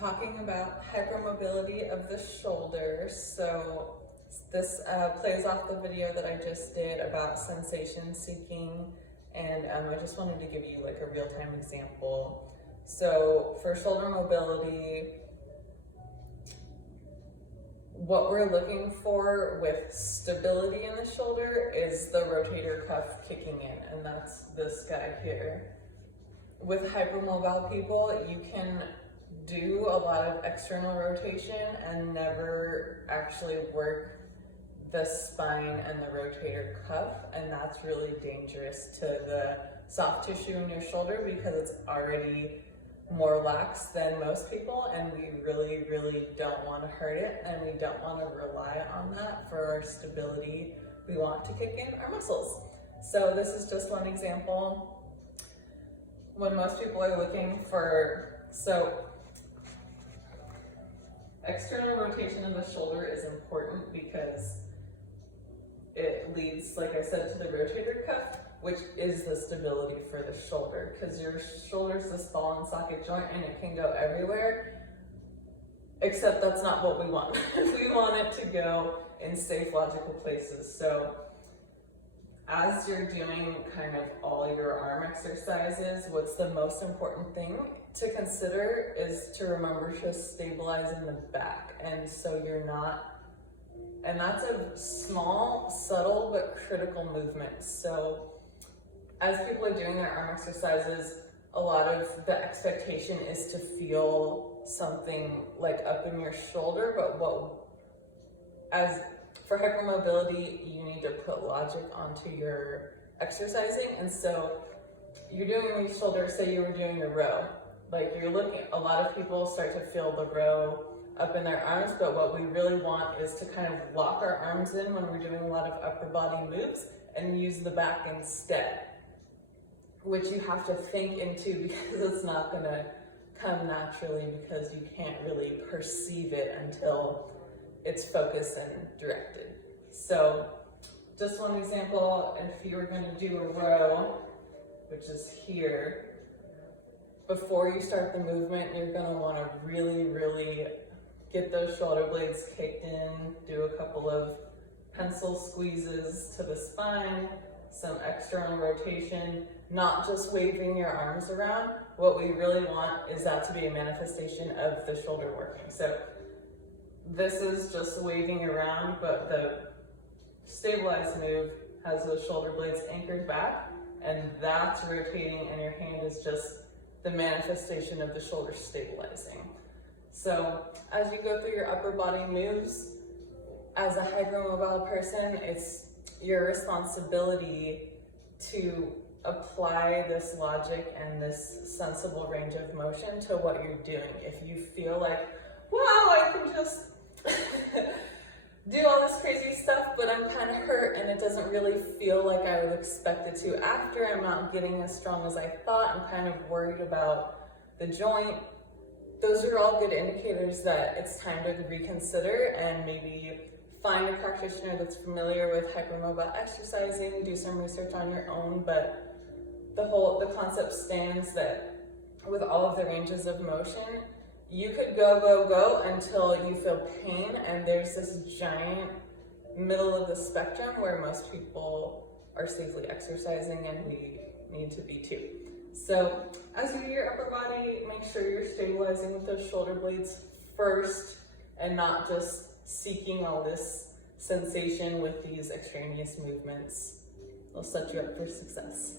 talking about hypermobility of the shoulder. So this plays off the video that I just did about sensation seeking, and I just wanted to give you like a real-time example. So for shoulder mobility, what we're looking for with stability in the shoulder is the rotator cuff kicking in, and that's this guy here. With hypermobile people, you can do a lot of external rotation and never actually work the spine and the rotator cuff, and that's really dangerous to the soft tissue in your shoulder because it's already more lax than most people, and we really don't want to hurt it, and we don't want to rely on that for our stability. We want to kick in our muscles. So this is just one example. When most people are looking for, external rotation of the shoulder is important because it leads, like I said, to the rotator cuff, which is the stability for the shoulder, because your shoulder is this ball and socket joint and it can go everywhere, except that's not what we want. We want it to go in safe, logical places. So as you're doing kind of all your arm exercises, what's the most important thing to consider is to remember to stabilize in the back. And so you're not, and that's a small, subtle, but critical movement. So as people are doing their arm exercises, a lot of the expectation is to feel something like up in your shoulder, but for hypermobility, you need to put logic onto your exercising. And so you're doing these shoulders, say you were doing a row, like you're looking, a lot of people start to feel the row up in their arms, but what we really want is to kind of lock our arms in when we're doing a lot of upper body moves and use the back instead, which you have to think into because it's not gonna come naturally because you can't really perceive it until it's focused and directed. So just one example, if you were gonna do a row, which is here, before you start the movement, you're gonna wanna really get those shoulder blades kicked in, do a couple of pencil squeezes to the spine, some external rotation, not just waving your arms around. What we really want is that to be a manifestation of the shoulder working. So this is just waving around, but the stabilized move has those shoulder blades anchored back, and that's rotating, and your hand is just the manifestation of the shoulder stabilizing. So as you go through your upper body moves, as a hypermobile person, it's your responsibility to apply this logic and this sensible range of motion to what you're doing. If you feel like, wow, I can just do all this crazy stuff, but I'm kind of hurt and it doesn't really feel like I would expect it to after, I'm not getting as strong as I thought, I'm kind of worried about the joint, those are all good indicators that it's time to reconsider and maybe find a practitioner that's familiar with hypermobile exercising, do some research on your own, but the concept stands that with all of the ranges of motion, you could go until you feel pain, and there's this giant middle of the spectrum where most people are safely exercising, and we need to be too. So as you do your upper body, make sure you're stabilizing with those shoulder blades first and not just seeking all this sensation with these extraneous movements. They'll set you up for success.